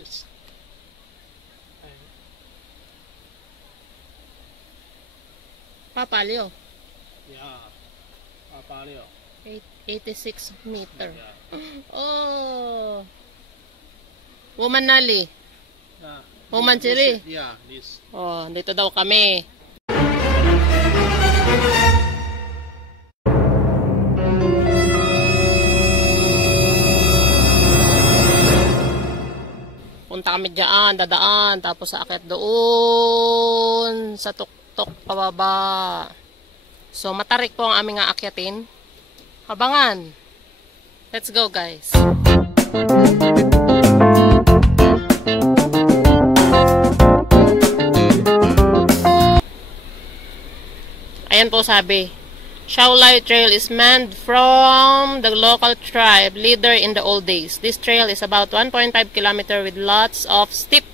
this. Papalyo. Yeah. Papalyo. 86 meter. Yeah. Oh. Woman Nali. Yeah. Woman Chiri. Yeah, this. Oh, dito daw kami. Punta kami dyan, dadaan, tapos aakyat doon sa tuktok pababa. So, Matarik po ang aming aakyatin. Habangan. Let's go, guys. Ayan po sabi. Shao Trail is manned from the local tribe leader in the old days. This trail is about 1.5 km with lots of steep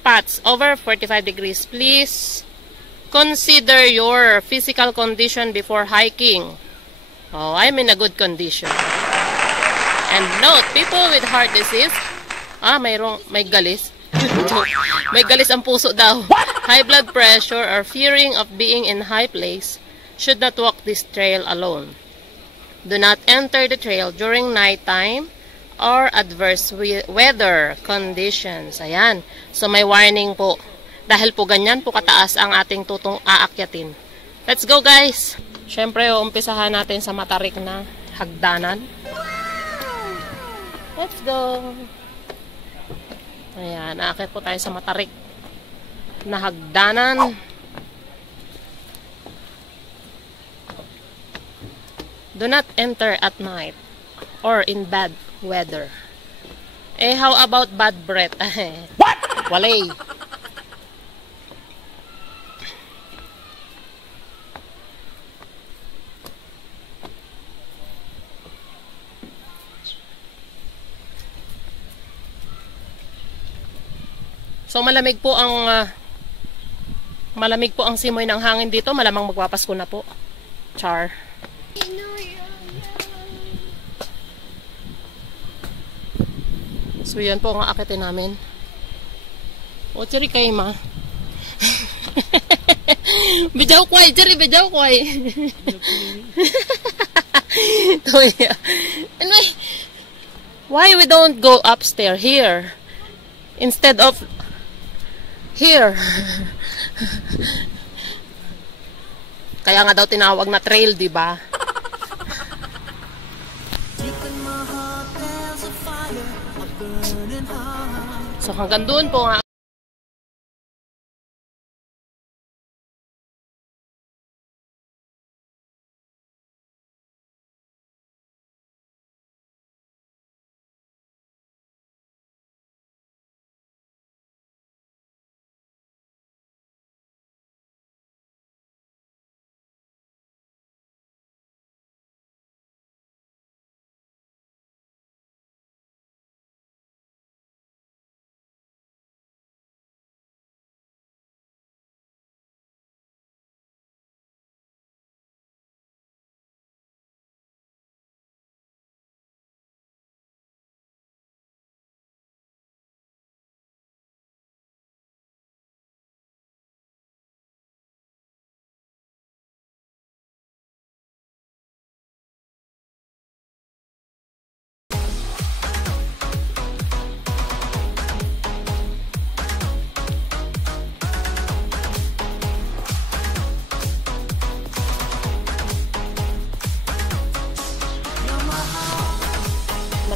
paths over 45 degrees. Please consider your physical condition before hiking. Oh, I'm in a good condition. And note, people with heart disease, may galis. May galis ang puso daw. High blood pressure or fearing of being in high place should not walk this trail alone. Do not enter the trail during nighttime or adverse weather conditions. Ayan. So may warning po. Dahil po ganyan po kataas ang ating tutong aakyatin. Let's go, guys! Siyempre, umpisahan natin sa Matarik na hagdanan. Let's go! Ayan, aakyat po tayo sa Matarik na hagdanan. Do not enter at night or in bad weather. How about bad breath? What? Walay. So malamig po ang simoy ng hangin dito. Malamang magpapasko na po. Char. So yan po ang aakyatin namin. O chiri kay ma. Bijaw kway, chiri bijaw kway. Anyway, why we don't go upstairs here instead of here? Kaya nga daw tinawag na trail, di ba? So hanggang doon po nga.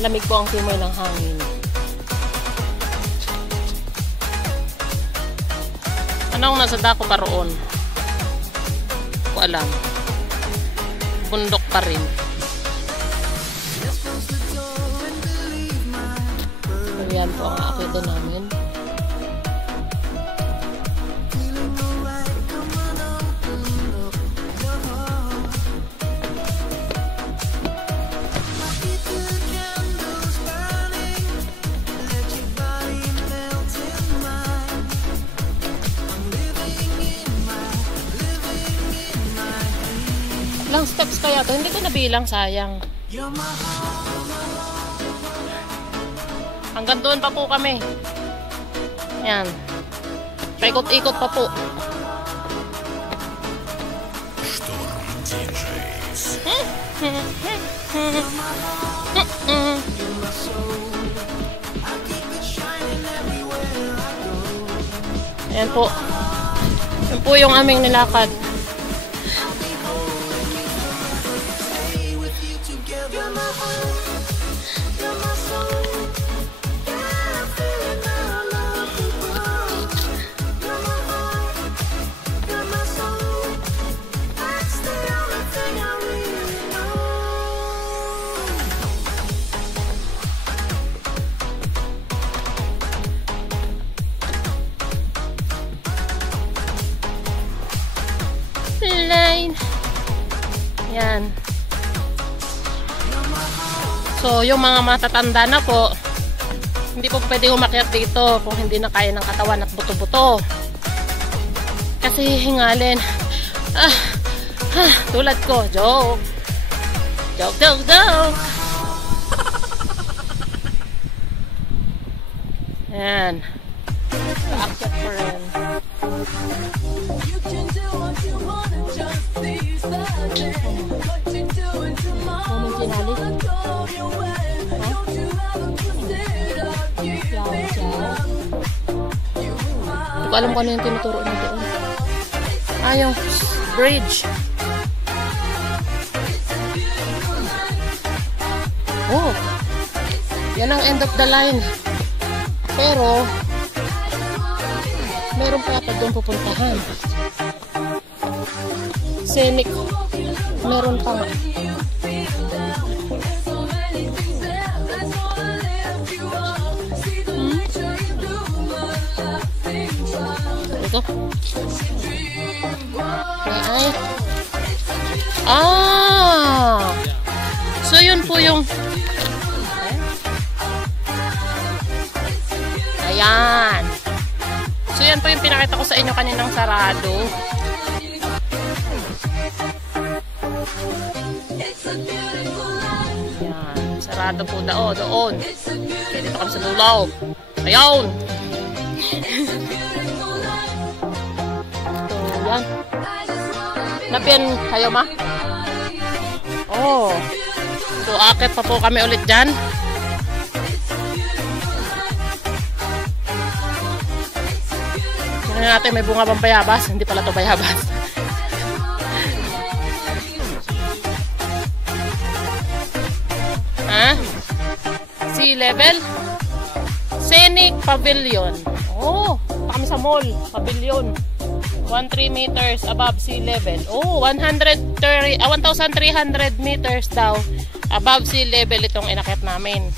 Malamig po ang simoy ng hangin. Anong nasa dako pa roon? Hindi ko alam. Bundok pa rin. So yan po ang akyatin namin. Ilang steps kaya to? Hindi ko nabilang, sayang. Hanggang doon pa po kami. Yan. Paikot-ikot pa po. Ayan po. Yan po yung aming nilakad. Yan. So, yung mga matatanda na po, hindi po pwede umakyat dito kung hindi na kaya ng katawan at buto-buto. Kasi hingalin. Tulad ko. Joke. Joke, joke, joke. Yan. Paakyat po rin. Hindi ko alam kung ano yung tinuturo na doon. Yung bridge. Oh, yan ang end of the line. Pero meron pa pa doon pupuntahan. Scenic. Meron pa nga. Ito. Ay. So yun po yung ayan. So yan po yung pinakita ko sa inyo kaninang sarado. Yan. Sarado po doon. Okay, dito kami sa dulo. Ayun. So yan. Napin kayo ma? Oh. So akit pa po kami ulit dyan. Tingnan natin, may bunga bang bayabas? Hindi pala to bayabas. Sea level? Scenic Pavilion. Oh, kami sa mall. Pavilion. 1,300 meters above sea level. Oh, 1,300 meters daw above sea level itong inakit namin.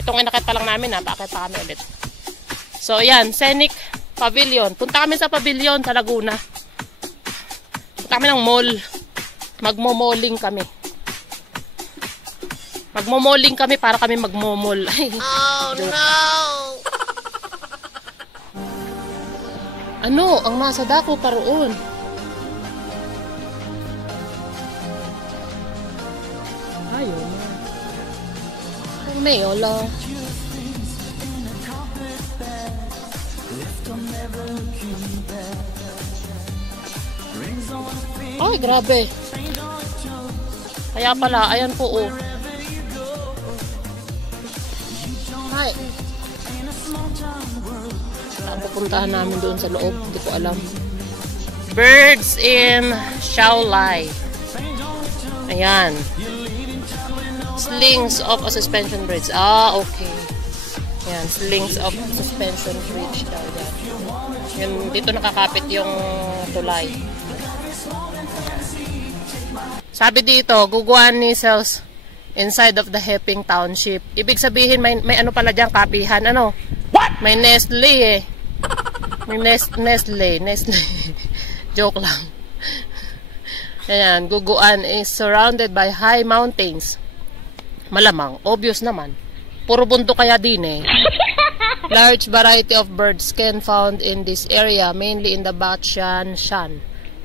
Itong inakit pa lang namin, paakit pa kami ulit. So, yan. Scenic Pavilion. Punta kami sa pavilion sa Laguna. Punta kami ng mall. Magmo-malling kami. Magmo-malling kami para kami magmo-mall. Oh, no! Ano? Ang nasa dako pa roon. Ayun. May ola. Ay, grabe. Kaya pala, ayan po oh. Hi. Ang pupuntahan namin doon sa loob, hindi ko alam. Birds in Shao. Ayan. Slings of a suspension bridge. Okay. Ayan, slings of suspension bridge daw dyan. Yan, dito nakakapit yung tulay. Sabi dito, guguan ni cells inside of the Heping Township. Ibig sabihin, may ano pala dyan, kapihan. Ano? What? May Nestle eh. May Nestle. Joke lang. Ayan, guguan is surrounded by high mountains. Malamang, obvious naman. Puro bundok kaya din eh. Large variety of birds can found in this area, mainly in the Bakshan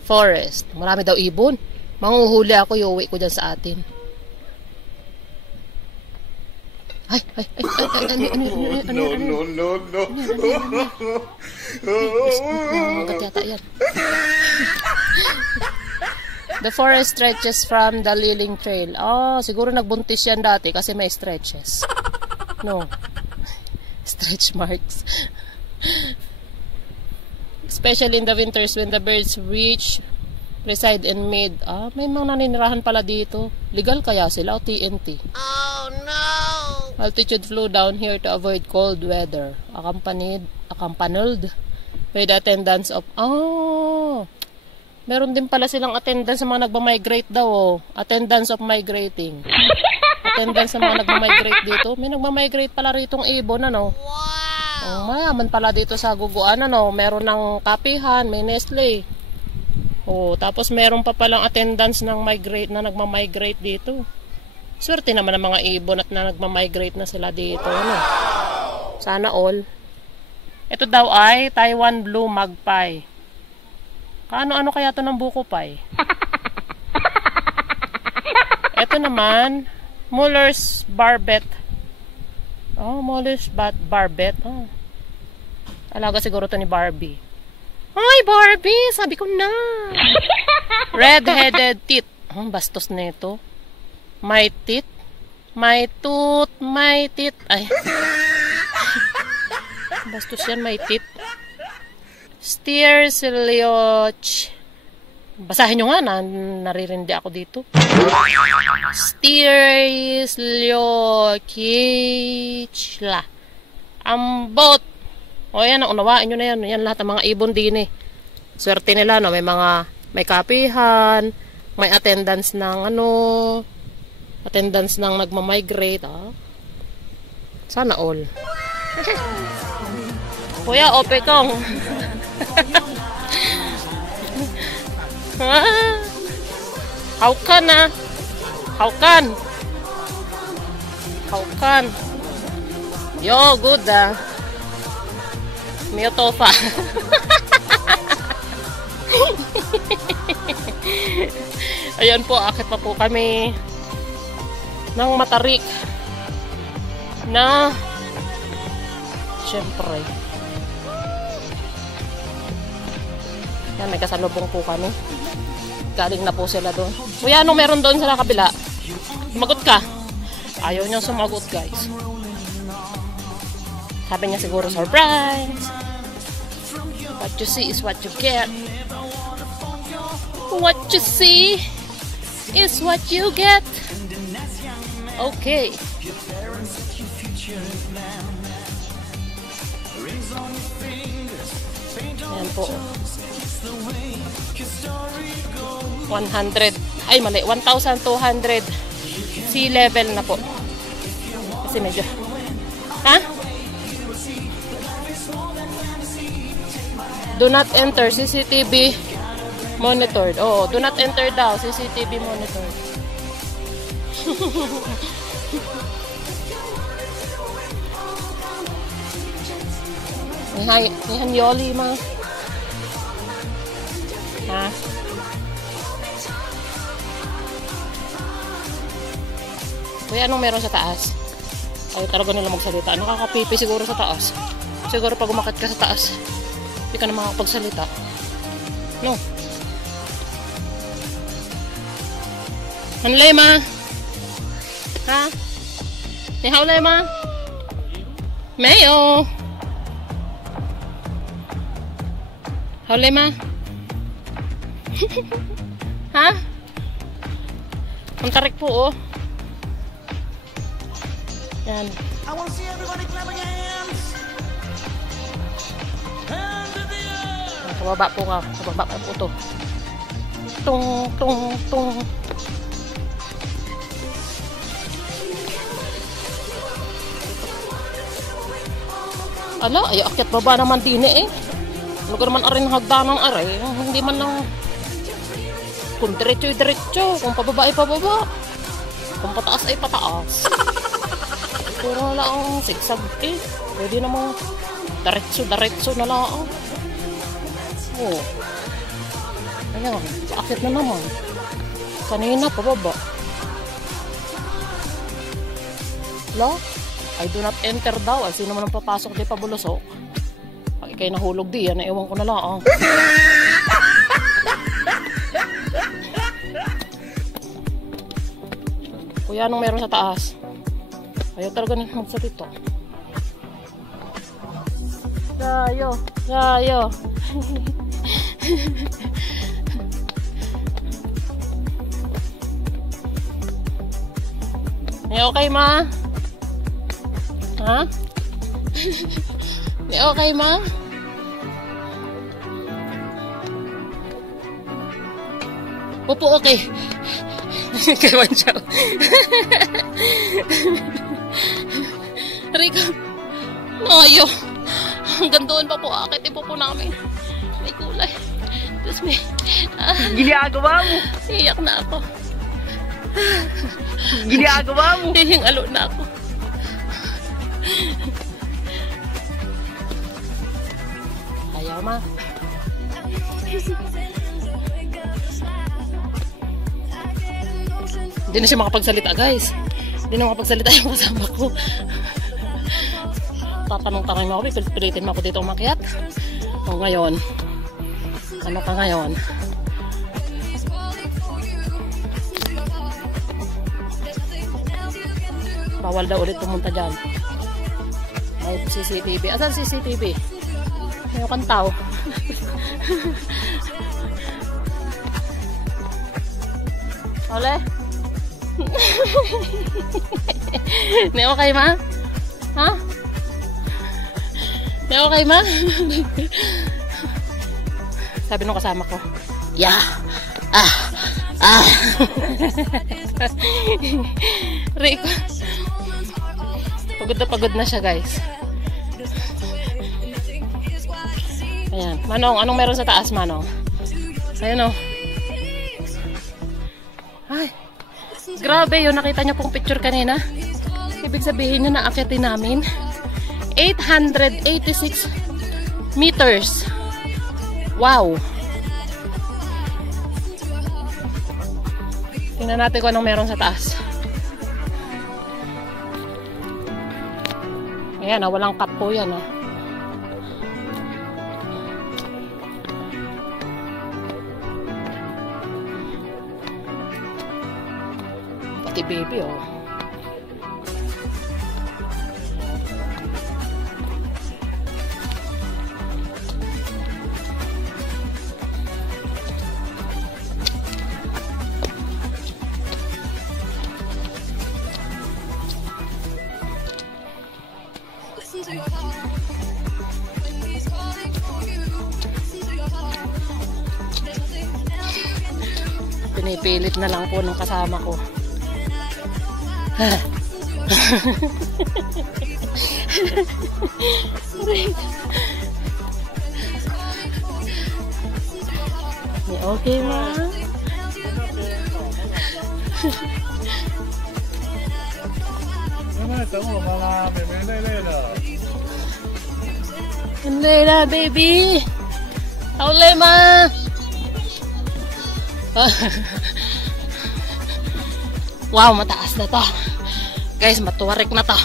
forest. Marami daw ibon. Manguhuli ako, iuwi ko dyan sa atin. Ay, ay, ay, ay, ay, ano, No. Magat yata yan. The forest stretches from the Liling Trail. Oh, siguro nagbuntis yan dati kasi may stretches. No. Stretch marks. Especially in the winters when the birds reside in mid. May mga naninirahan pala dito. Legal kaya sila o TNT? Oh no! Altitude flew down here to avoid cold weather. Accompanied with attendance of... meron din pala silang attendance sa mga nagmamigrate daw. Oh. Attendance of migrating. Attendance sa mga nagmamigrate dito. May nagmamigrate pala ritong ibon, ano? Wow! Mayaman pala dito sa Guguan, ano? Meron ng kapihan, may Nestle. Tapos meron pa palang attendance ng nagmamigrate dito. Swerte naman ang mga ibon at na nagmamigrate na sila dito, ano? Sana all. Ito daw ay Taiwan Blue Magpie. Ano kaya to ng buko pie? Ito naman, Muller's Barbet. Muller's Barbet. Alaga siguro to ni Barbie. Ay, Barbie! Sabi ko na! Red-headed teeth. Bastos na ito. My teeth. My tooth. My teeth. Ay. Bastos yan, my teeth. Steer Silioch. Basahin nyo nga, naririndi ako dito. Steer Silioch. Ambot. Yan, unawain nyo na yan. Yan lahat ng mga ibon din eh. Swerte nila, no? May kapihan, may attendance ng attendance ng nagmamigrate. Sana all. Kuya, ope kong. How can? Yo, good Miotofa. Ayan po, akit pa po kami ng Matarik na syempre yan, may kasalubong po kami. Galing na po sila doon. Kuya, anong meron doon sa kabila? Sumagot ka. Ayaw niyang sumagot, guys. Sabi niya siguro surprise. What you see is what you get. What you see is what you get. Okay. Ayan po. 100. Ay, mali. 1,200 sea level na po. Kasi medyo... Do not enter. CCTV monitored. Do not enter daw. CCTV monitored. Ni Hanyoli ma. Kuya, anong meron sa taas? Ay, talaga nila magsalita. Nakakapipi siguro sa taas. Siguro pag umakit ka sa taas, hindi ka na makakapagsalita. No. Hanlay ma? Ni haulay ma? Mayo. Haulay ma? Matarik po Yan. I want to see everybody clapping your hands. Pababa po ka. Pababa po ito. Tung, tung, tung. Ala, ay akyat baba naman din Lugar man arin hagdanan aray. Hindi man lang kung diretso, kung pababa ay pababa. Kung pataas ay pataas. Puro na lang sigsag Pwede namang diretso na lang. Ayan, paakit na naman. Kanina pababa. La? I do not enter daw. Ay, sino man ang papasok di pabulusok? Pag ikay nahulog di yan, ewan ko na lang. Kuya, anong meron sa taas? Ayaw talaga na magsalita. Rayo, rayo. Okay, ma? Ha? Okay, ma? Opo, okay. Kaiwan siya. Rico, no, hanggang doon pa po, akitin po namin. May kulay. Tapos may... Ginagawa mo! Iyak na ako. Ginagawa mo! Hihingalo na ako. Ayaw, ma. Hindi na siya makapagsalita, guys. Hindi na makapagsalita yung kasama ko. Tatanong-tanong mo ako, pilitin mo ako dito umakyat. O ngayon, ano ka ngayon? Bawal daw ulit pumunta dyan. May CCTV. Asan CCTV? May kang tao. Ole? Ni okay, ma? Ha? Ni okay, ma? Sabi nung kasama ko, yeah. Rico. Pagod na siya, guys. Ayan. Manong, anong meron sa taas, Manong? Ayun, oh. Ay. Grabe, yun. Nakita niyo pong picture kanina. Ibig sabihin nyo na akyatin namin 886 meters. Wow. Tingnan natin kung anong meron sa taas. Ayan, walang cut po yan. Pati baby, oh. Pinipilit na lang po ng kasama ko. Okay, ma? Ang layla, baby. Haulay, ma. Wow, mataas na to. Guys, matuwarik na to.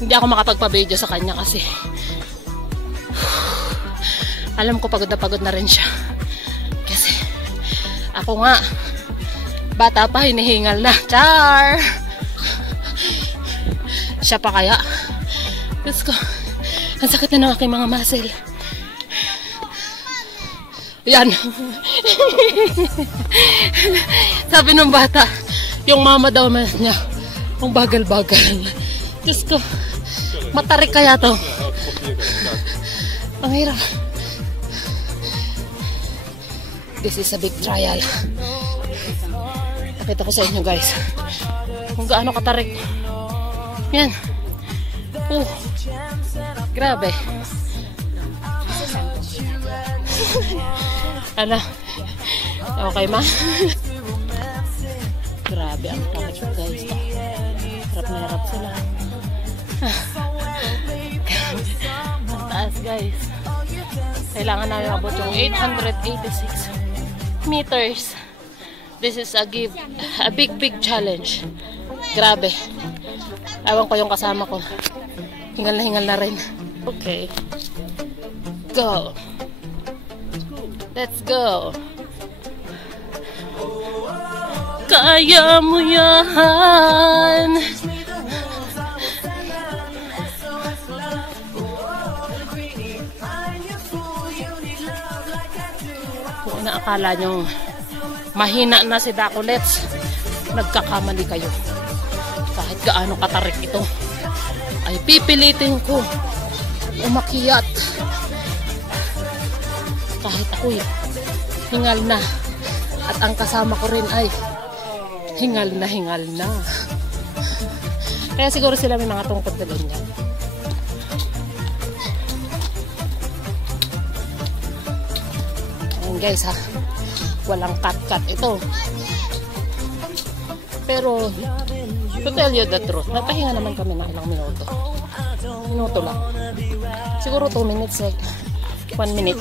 Hindi ako makapagpa-video sa kanya kasi alam ko pagod na rin siya. Kasi ako nga bata pa, hinihingal na. Char! Siya pa kaya? Diyos ko, ang sakit na ng aking mga muscle. Yan. Sabi ng bata, yung mama daw niya, ang bagal-bagal. Diyos ko, matarik kaya to. Ang hirap. This is a big trial. Nakita ko sa inyo, guys, kung gaano katarik. Yan. Grabe. Ano? Okay, ma? Grabe ang tarik, guys. Harap na harap sila. Ang taas, guys. Kailangan namin abot yung 886 meters. This is a big challenge. Grabe. Ewan ko yung kasama ko. Hingal na rin. Okay. Go. Let's go. Kaya mo yan. Kung inaakala nyong mahina na si Dakulets, nagkakamali kayo. Kahit gaano katarik ito, ay pipilitin ko umakyat. Kahit ako'y hingal na. At ang kasama ko rin ay hingal na. Kaya siguro sila may mga tungkod na ganyan. Ayan guys ha. Walang cut ito. Pero to tell you the truth, nagpahinga naman kami ng ilang minuto. Minuto lang. Siguro 2 minutes like 1 minute.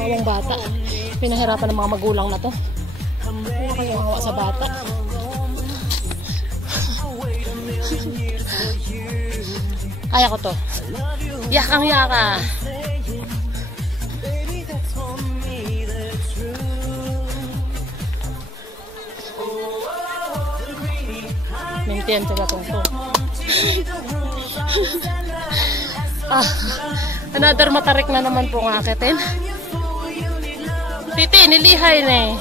Awang bata. Pinahirapan ng mga magulang na to. Ano kaya hawa sa bata? Kaya ko to. Yakang yaka. Maintain sa gatong to. Another matarik na naman po ng Akyatin. Titi, nilihay na eh.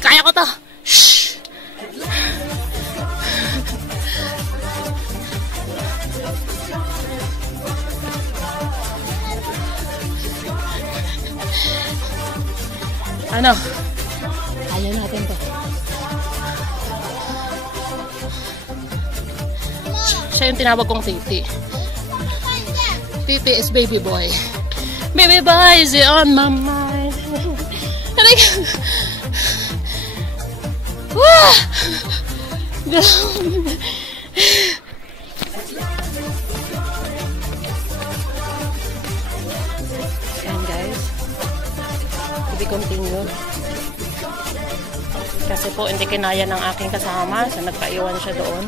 Kaya ko to. Shhh. Ano? Kaya natin to. Siya yung tinawag kong Titi. Titi is baby boy. Baby boy is on my mind. Wah! Ayan guys. Hindi continue. Kasi po hindi kinaya ng aking kasama. So nagpaiwan siya doon.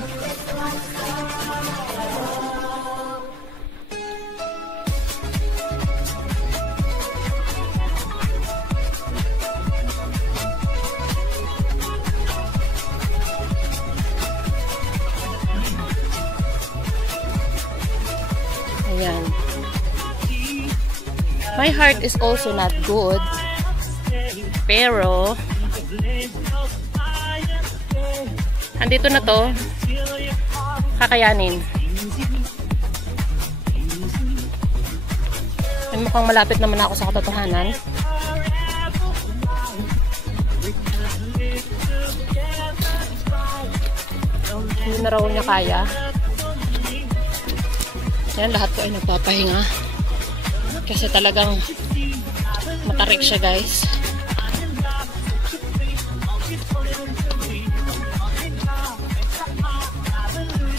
Ayan. My heart is also not good. Pero andito na to. Kakayanin. Ay, mukhang malapit naman ako sa katotohanan. Hindi na raw niya kaya. Yan, lahat ko ay nagpapahinga. Kasi talagang matarik siya guys.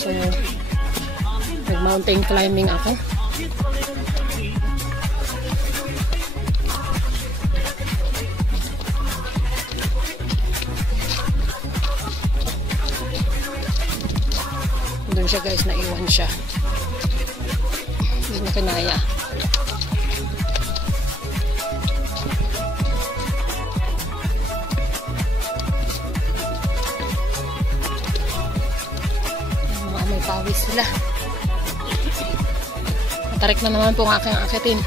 So, nag-mountain climbing ako. Doon siya guys, naiwan siya. Hindi na kinaya. Mga may pawis sila. Matarik na naman po ang aking Akyatin.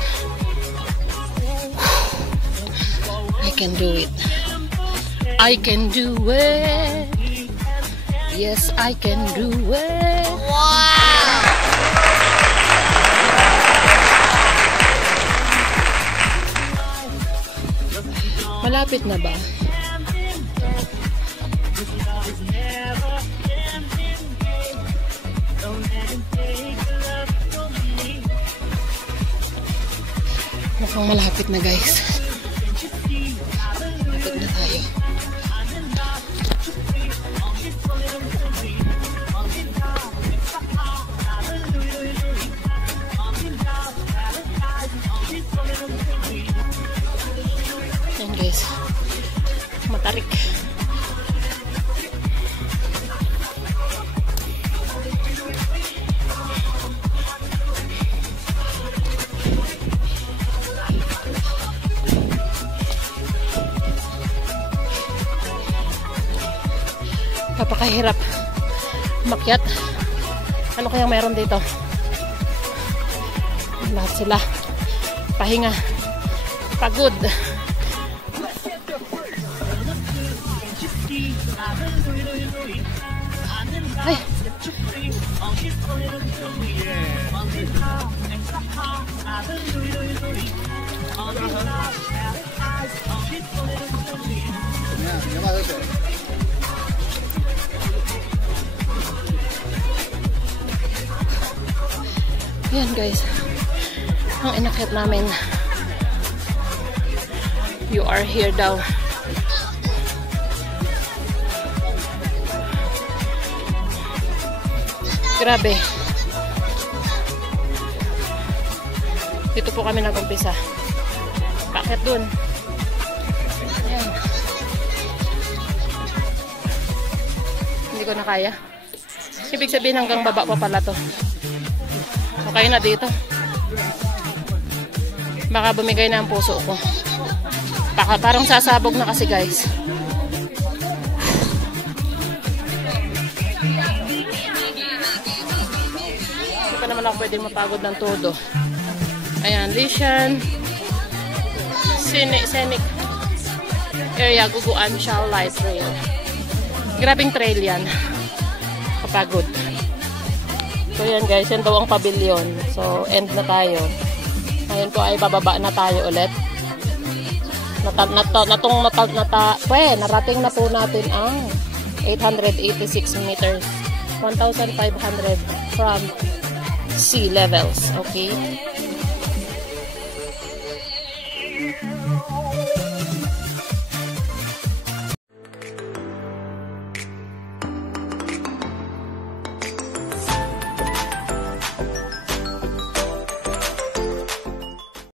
I can do it. I can do it. Yes, I can do it. Wow! Malapit na ba? Mukhang malapit na guys. Malapit na tayo. Yan guys. Matarik. Napakahirap umakyat. Ano kayang meron dito? Lahat sila pahinga, pagod. Ay. Yan guys, ang inakyat namin. You are here daw. Grabe. Dito po kami nag-umpisa. Bakit dun? Ayan. Hindi ko na kaya. Ibig sabihin hanggang baba pa pala to. Okay na dito. Baka bumigay na ang puso ko. Baka parang sasabog na kasi guys. Hindi pa naman ako pwedeng mapagod ng todo. Ayan, Lishan. Scenic area, Guguan, Shao Light Trail. Grabing trail yan. Kapagod. So yan guys, yan daw ang pavilion. So end na tayo. Ngayon po ay bababa na tayo ulit. Narating na po natin ang 886 meters. 1,500 from sea levels. Okay.